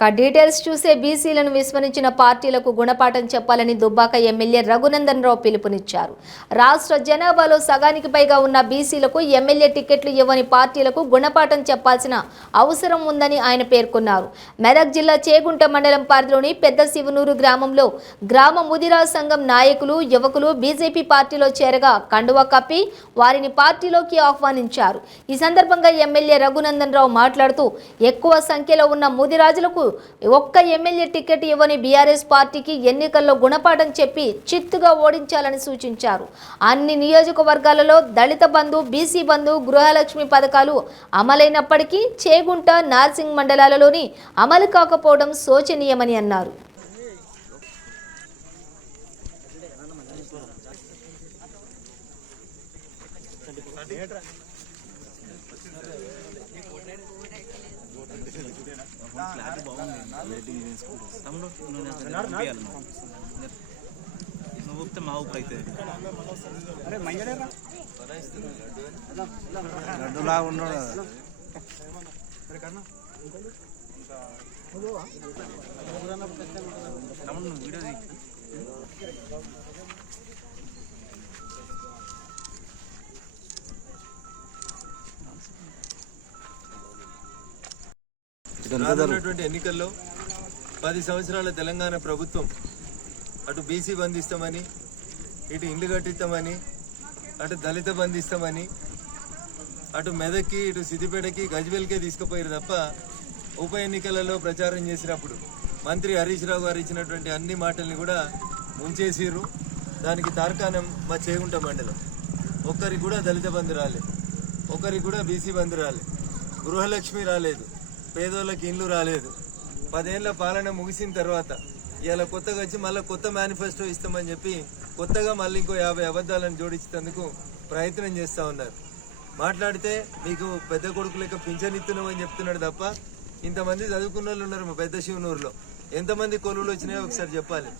Details చూసే బీసీలను విస్మరించిన పార్టీలకు గుణపాఠం చెప్పాలని దుబ్బాక ఎమ్మెల్యే రఘునందన్ రావు పిలుపునిచ్చారు. రాష్ట్ర జనాభాలో సగానికి పైగా ఉన్న బీసీలకు ఎమ్మెల్యే టికెట్లు ఇవ్వని పార్టీలకు గుణపాఠం చెప్పాల్సిన అవసరం ఉందని ఆయన పేర్కొన్నారు. మెదక్ జిల్లా చేగుంట మండలం పరిధిలోని పెద్ద శివనూరు గ్రామంలో గ్రామ ముదిరా సంఘం నాయకులు యువకులు బీజేపీ పార్టీలో చేరగా కండువా కప్పి వారిని పార్టీలోకి ఆహ్వానించారు. ఈ సందర్భంగా ఎమ్మెల్యే రఘునందన్ రావు మాట్లాడుతూ ఎక్కువ సంఖ్యలో ఉన్న ముదిరాజులకు ఒక్క ఎమ్మెల్యే టికెట్ ఇవ్వని బీఆర్ఎస్ పార్టీకి ఎన్నికల్లో గుణపాఠం చెప్పి చిత్తుగా ఓడించాలని సూచించారు. అన్ని నియోజకవర్గాలలో దళిత బంధు, బీసీ బంధు, గృహలక్ష్మి పథకాలు అమలైనప్పటికీ చేగుంట, నార్సింగ్ మండలాలలోని అమలు కాకపోవడం శోచనీయమని అన్నారు. రానున్నటువంటి ఎన్నికల్లో 10 సంవత్సరాల తెలంగాణ ప్రభుత్వం అటు బీసీ బంధిస్తామని, ఇటు ఇండ్లు కట్టిస్తామని, అటు దళిత బంధిస్తామని, అటు మెదక్కి, ఇటు సిద్దిపేటకి, గజ్వేల్కే తీసుకుపోయారు తప్ప ఉప ఎన్నికలలో ప్రచారం చేసినప్పుడు మంత్రి హరీష్ రావు గారు ఇచ్చినటువంటి అన్ని మాటల్ని కూడా ముంచేసిర్రు. దానికి తార్కాణం మా చేగుంట మండలం. ఒక్కరికి కూడా దళిత బంధు రాలేదు, ఒక్కరికి కూడా బీసీ బంధు రాలేదు, గృహలక్ష్మి రాలేదు, పేదోళ్ళకి ఇండ్లు రాలేదు. 10 ఏళ్ల పాలన ముగిసిన తర్వాత ఇలా కొత్తగా వచ్చి మళ్ళీ కొత్త మేనిఫెస్టో ఇస్తామని చెప్పి కొత్తగా మళ్ళీ ఇంకో 50 అబద్ధాలను జోడించేందుకు ప్రయత్నం చేస్తూ ఉన్నారు. మాట్లాడితే మీకు పెద్ద కొడుకు లెక్క పింఛన్ ఇస్తున్నామని చెప్తున్నాడు తప్ప ఇంతమంది చదువుకున్న వాళ్ళు ఉన్నారు మా పెద్ద శివనూరులో. ఎంతమంది కొలువులు వచ్చినాయో ఒకసారి చెప్పాలి.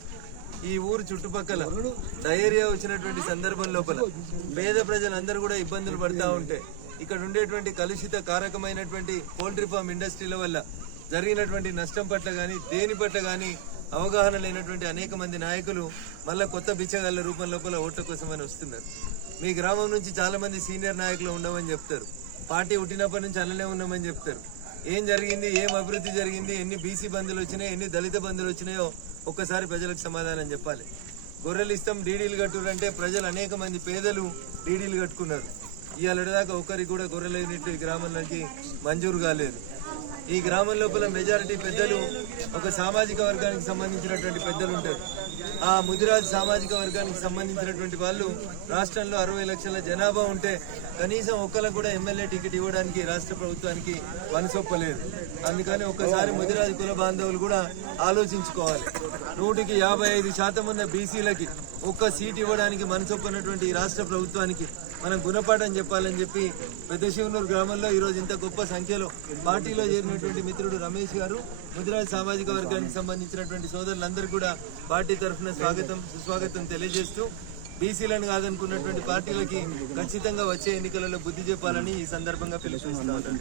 ఈ ఊరు చుట్టుపక్కల డయేరియా వచ్చినటువంటి సందర్భం లోపల పేద ప్రజలందరూ కూడా ఇబ్బందులు పడతా ఉంటే ఇక్కడ ఉండేటువంటి కలుషిత కారకమైనటువంటి పౌల్ట్రీ ఫామ్ ఇండస్ట్రీల వల్ల జరిగినటువంటి నష్టం పట్ల కానీ దేని పట్ల కానీ అవగాహన లేనటువంటి అనేక మంది నాయకులు మళ్ళీ కొత్త బిచ్చగాళ్ళ రూపం లోపల ఓట్ల కోసమని వస్తున్నారు. మీ గ్రామం నుంచి చాలా మంది సీనియర్ నాయకులు ఉండమని చెప్తారు, పార్టీ పుట్టినప్పటి నుంచి అలానే ఉన్నామని చెప్తారు. ఏం జరిగింది, ఏం అభివృద్ధి జరిగింది, ఎన్ని బీసీ బంధులు వచ్చినాయో, ఎన్ని దళిత బంధులు వచ్చినాయో ఒక్కసారి ప్రజలకు సమాధానం చెప్పాలి. గొర్రెలు ఇస్తాం, డీడీలు కట్టురంటే ప్రజలు అనేక మంది పేదలు డీడీలు కట్టుకున్నారు. ఇవాళ దాకా ఒక్కరికి కూడా గొర్రెలైనట్టు ఈ గ్రామంలోకి మంజూరు కాలేదు. ఈ గ్రామం లోపల మెజారిటీ పెద్దలు ఒక సామాజిక వర్గానికి సంబంధించినటువంటి పెద్దలు ఉంటారు. ఆ ముదిరాజ్ సామాజిక వర్గానికి సంబంధించినటువంటి వాళ్ళు రాష్ట్రంలో 60 లక్షల జనాభా ఉంటే కనీసం ఒక్కరికి కూడా ఎమ్మెల్యే టికెట్ ఇవ్వడానికి రాష్ట్ర ప్రభుత్వానికి మనసొప్పలేదు. అందుకని ఒక్కసారి ముదిరాజ్ కుల బాంధవులు కూడా ఆలోచించుకోవాలి. 100కి 55% ఉన్న బీసీలకి ఒక్క సీట్ ఇవ్వడానికి మనసొప్పనటువంటి ఈ రాష్ట్ర ప్రభుత్వానికి మనం గుణపాఠం చెప్పాలని చెప్పి పెద్ద శివనూరు గ్రామంలో ఈరోజు ఇంత గొప్ప సంఖ్యలో పార్టీలో చేరినటువంటి మిత్రుడు రమేష్ గారు, ముదిరాజ్ సామాజిక వర్గానికి సంబంధించినటువంటి సోదరులందరూ కూడా పార్టీ తరఫున సుస్వాగతం తెలియజేస్తూ బీసీలను కాదనుకున్నటువంటి పార్టీలకి ఖచ్చితంగా వచ్చే ఎన్నికలలో బుద్ధి చెప్పాలని ఈ సందర్భంగా పిలుపునిస్తున్నాను.